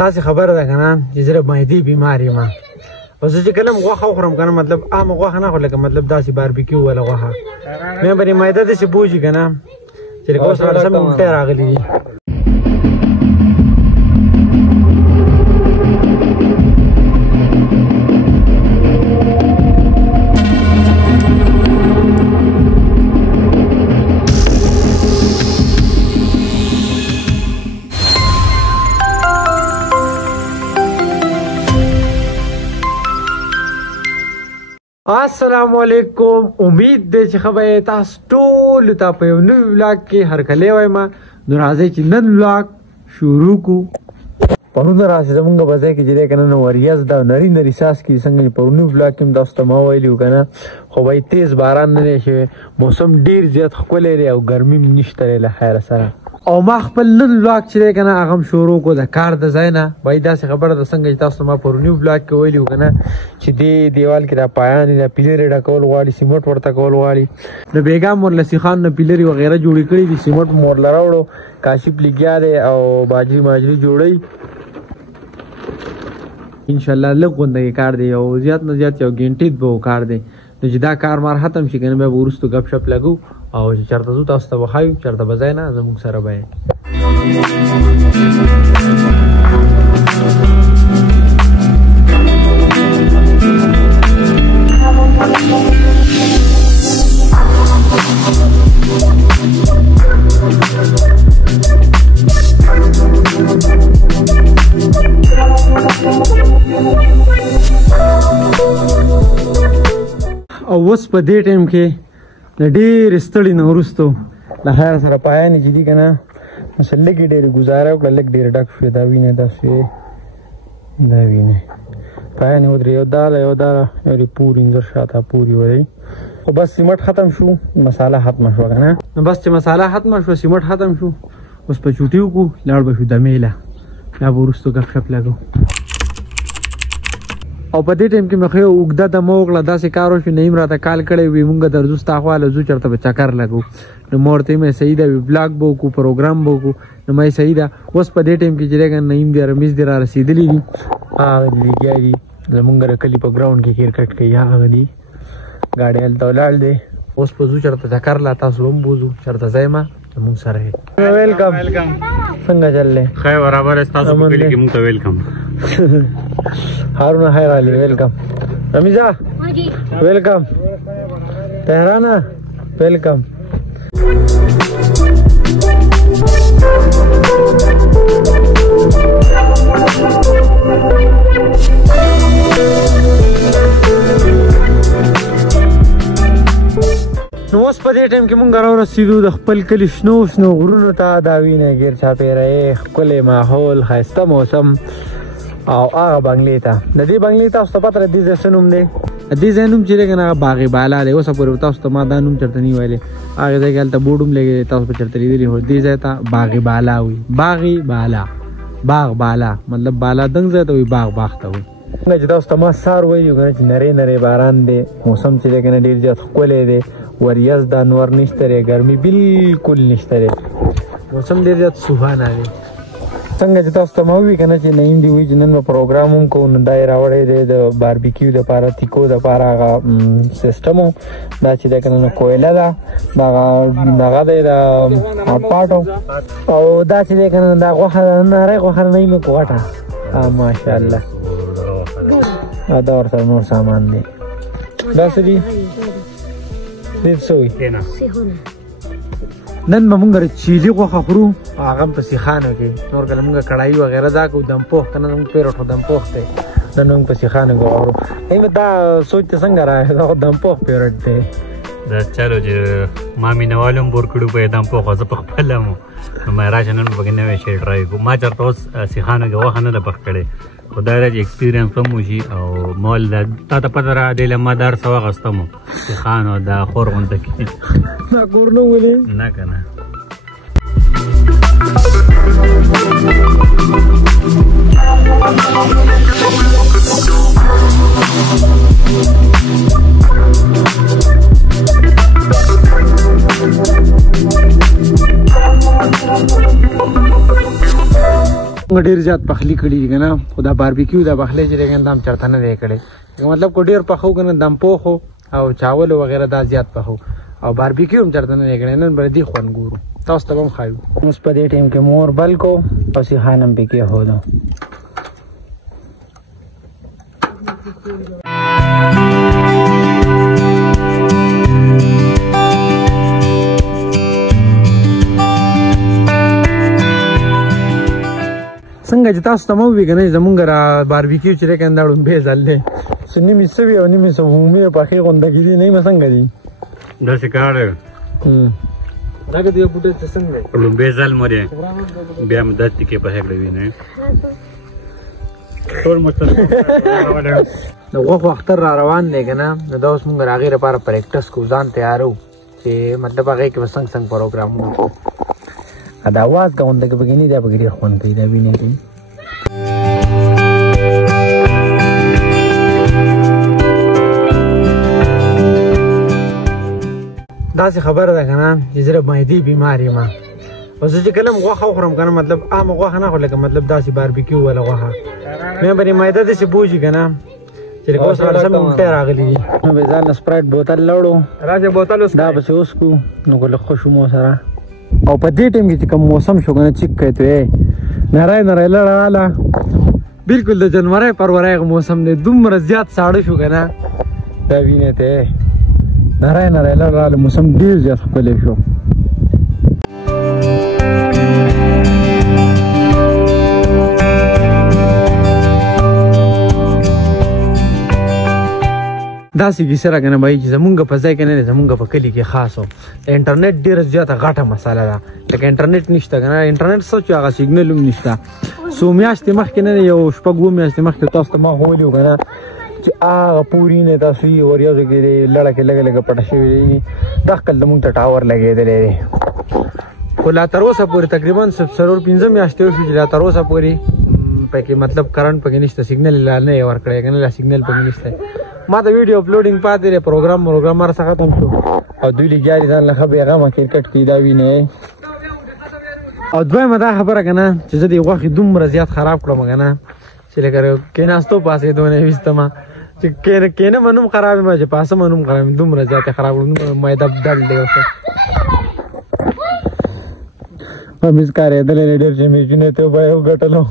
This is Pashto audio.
داسې خبره ده کنه چې زه د معدې بیمار یم او زه چې کله غوښه وخورم کنه مطلب عامه غوښه نه خورم لکه مطلب داسې باربیکیو والا غوښه مې پرې معده داسې بوجي کنه چې لکه اوس راته سمې الټۍ راغلي دي. السلام علیکم. امید دی چې خبره تاسو ټول ته په یو نوی ولاګ کې هرکلی وایم. نو راځئ چې نن ولاګ شروع کو. پرون راځي زمونږ په ځای کې چې دی که نه وریځ دا نري نري څاڅکي څنګه پروني ولاګ کې هم تاسو ته ما ویلي وو که نه خو به تیز باران نه دی شوی. موسم ډېر زیات ښکلی دی او ګرمي هم نشته دی له خیره سره. او ما خپل نن ولاګ چې دی که نه هغه هم شروع کړو د کار د ځای نه. بای داسې خبره ده څنګه چې تاسو ته ما پروني ولاګ کې ویلي وو که نه چې دې دیوال کې دا پایانې دا پیلرې ډکول غواړي سیمټ ورته کول غواړي. نو بیګا مورله سیخان نه پیلرې وغیره جوړې کړي دي سیمټ مورله راوړو کاشف لګیا دی او باجري ماجري جوړوي. انشاءالله لږ غونډه کې کار دی او زیات نه زیات یو ګنټې به کار دی. نو چې دا کار مار ختم شي که نه بیا به وروستو ګپ شپ لګو او چې چېرته ځو تاسو ته به ښایو چېرته به ځای نه زموږ سره به یې. او اوس په دې ټایم کې د ډېرې ستړي نه وروستو له خیر سره پایانې چې دي که نه مثلا لږې ډېرې ګزاره وکړه لږ ډېرې ډک شوې دا وینې داسې دا وینې پایانې ودرې یو داله یو داله یو پورې انځر شاته پورې ودرې خو بس سیمټ ختم شو مساله ختمه شوه که نه. نو بس چې مساله ختمه شوه سیمټ ختم شو اوس په چوټي وکړو لاړ به شو دمې له بیا به وروستو ګپ شپ لګو. او په دې ټایم کې مې خو یو اوږده دمه وکړه داسې کار وشو نعیم راته کال کړی وي مونږ درځو ستا خواله ځو چېرته به چکر لګو. نو ما ورته ویل صحیح ده بلاګ به وکړو پروګرام به وکړو. نو ما صحیح ده اوس په دې ټایم کې چې دی که نعیم دی رمیز دی را رسېدلي دي هغه دي لګیا دي زمونږ د کلي په ګراونډ کې کرکټ کوي هغه دي ګاډی هلته ولاړ دی. اوس به ځو چېرته چکر لا تاسو هم بوځو چېرته ځای ما زمونږ سره یې. ویلکم څنګه چل دی؟ خیر برابر است تاسو په کلي کې مونږ ته ویلکم. هارون خیر علی ویلکم. رمیزا ویلکم. تهرانا ویلکم. نو اوس په دې ټایم کې مونږ راورسېدو د خپل کلي شنو شنو غرونو ته دا وینه ګیر چاپېره ښکلی ماحول ښایسته موسم او هغه بنګلې ته. د دې بنګلې تاسو ته پته ده دې ځای څه نوم دی؟ د دې ځای نوم چې دی که نه هغه باغ بالا دی. اوسه پورې تاسو ته ما دا نوم چېرته نه ویلی هغې ځای کې هلته بورډ هم لګېدی تاسو به چېرته لیدلي خو دې ځای ته باغ بالا وي. باغ بالا باغ بالا مطلب بالا دنګ ځای ته وي باغ باغ ته وي. څنګه چې تاسو ته ما سهار ویلي که نه چې نری نری باران دی موسم چې دی که نه ډېر زیات ښکلی دی وریځ دا نور نشته دی ګرمي بالکل نشته دی موسم ډېر زیات سوهانه دی. څنګه چې تاسو ته ما ووي که نه چې نعیم دي وایي چې نن به پروګرام هم کوو نو دا یې راوړی دی د باربیکیو دپاره تیکو دپاره هغه سیسټم و دا چې دی که نه کویله ده دغه دی د هاټپاټ او دا چې دی که نه دا غوښه ده نری غوښه نعیم غوټه ماشاءالله دا ورسره نور سامان دی. دا څه دي؟ دې څه وي؟ نن به مونږ چیلي غوښه خورو هغه هم په سیخانو کې نور کله مونږ کړایي وغیره دا کوو دم پوخ که نه مونږ پیروټ خو دم پوخ دی نن مونږ په سیخانو کې غواړو. دا سوچ ته څنګه راغی دا خو دم پوخ پیروټ دی. دا چلو چې ما مینهوالو هم بور کړو په دم پوخ زه په خپله مو نو ما راشه نن پکې نوی شی ټرای کړو. ما چېرته اوس سیخانو کې غوښه نه ده پخ کړې خو دا چې ایکسپیرینس هم وشي او مول دا تا ته پته راغلی ما دا هر څه واخیستم سیخانو دا خور غونته کې دا کور نه ولې نه که نه. ډیر زیات پخلی کړي دي کنه خو دا باربیکیو دا پخلی چې دی دام چرته نه دی کړی مطلب کو ډیر پخو کنه دم پوخو او چاول وغیرہ دا زیات پخو او باربیکیو هم چرته نه دی کړی نن بر دي خوان ګورو تاسو ته هم خایو اوس په دې ټیم کې مور بل کو او سی خانم پکې هو دا څنګه چې تاسو ته مو وی کنه زمونږ را باربیکیو چې کنده ډون به ځلې سنې می سوي او نیمه سومې په خې غونډه کې دي نه څنګه دي دا شکار دا کې دی بوټه څنګه لون به ځل موري بیا مدد کې په هغه وی نه ټول مستند نو وخت اختر را روان دی کنه نو دا اوس مونږ راغی لپاره پریکټس کو ځان تیارو چې مطلب هغه کې څنګه څنګه پروګرام وو دا आवाज غونډه کې بګینی دا بګری خوان کوي دا ویني کوي دا څه خبره ده کنه چې زره باندې بیماری ما اوس چې کلم غوخه خورم کنه مطلب عام غوخه نه خورم مطلب داسې باربیکیو ولا غوخه مې بری مایده دې بوجي کنه چې کوم سره سم الټه راغلی نو به ځان سپرایټ بوتل لوړو راځي بوتل اوس دا به اوس کو نو ګل خوشو مو سره او په دې ټیم کې چې کوم موسم شو کنه چیک کته نړۍ لړاله بالکل د جنوري فروری موسم دی دومره زیات ساړه شو کنه دا وینې ته نړۍ لړاله موسم ډیر زیات خپل شو دا سی کی سره کنه بھائی زمونږ په ځای کې نه زمونږ په کلی کې خاصو انټرنیټ ډیر زیاته غټه مساله ده لکه انټرنیټ نشته کنه انټرنیټ سوچ هغه سیګنل هم نشته سو میاشتې مخکې نه یو شپږ میاشتې مخکې تاسو ته ما ویلو کنه چې هغه پوری نه تاسو یې وریاځو کې لړه کې لګ پټه شوی دی دا کله مونږ ته ټاور لګېدلې دی خو لا تر اوسه پورې تقریبا 15 میاشتې وشو چې لا تر اوسه پورې پکې مطلب کرنٹ پکې نشته سیګنل نه ورکړی کنه لا سیګنل پکې نشته ما د ویډیو اپلوډینګ پاتې لري پروګرام مر څخه ختم شو او دوی لګیاري ځان له خبره هغه کرکټ کې دا ویني او دویمه دا خبره کنه چې زه دې غوښې دومره زیات خراب کړم کنه چې لکه کېناستو پاسې دونه وستما چې کېنه منوم خراب ما چې پاسه منوم خراب دومره زیات خراب مې دب دل دی اوس په مزکارې دلې ډېر چې مې جنې ته وایو غټلو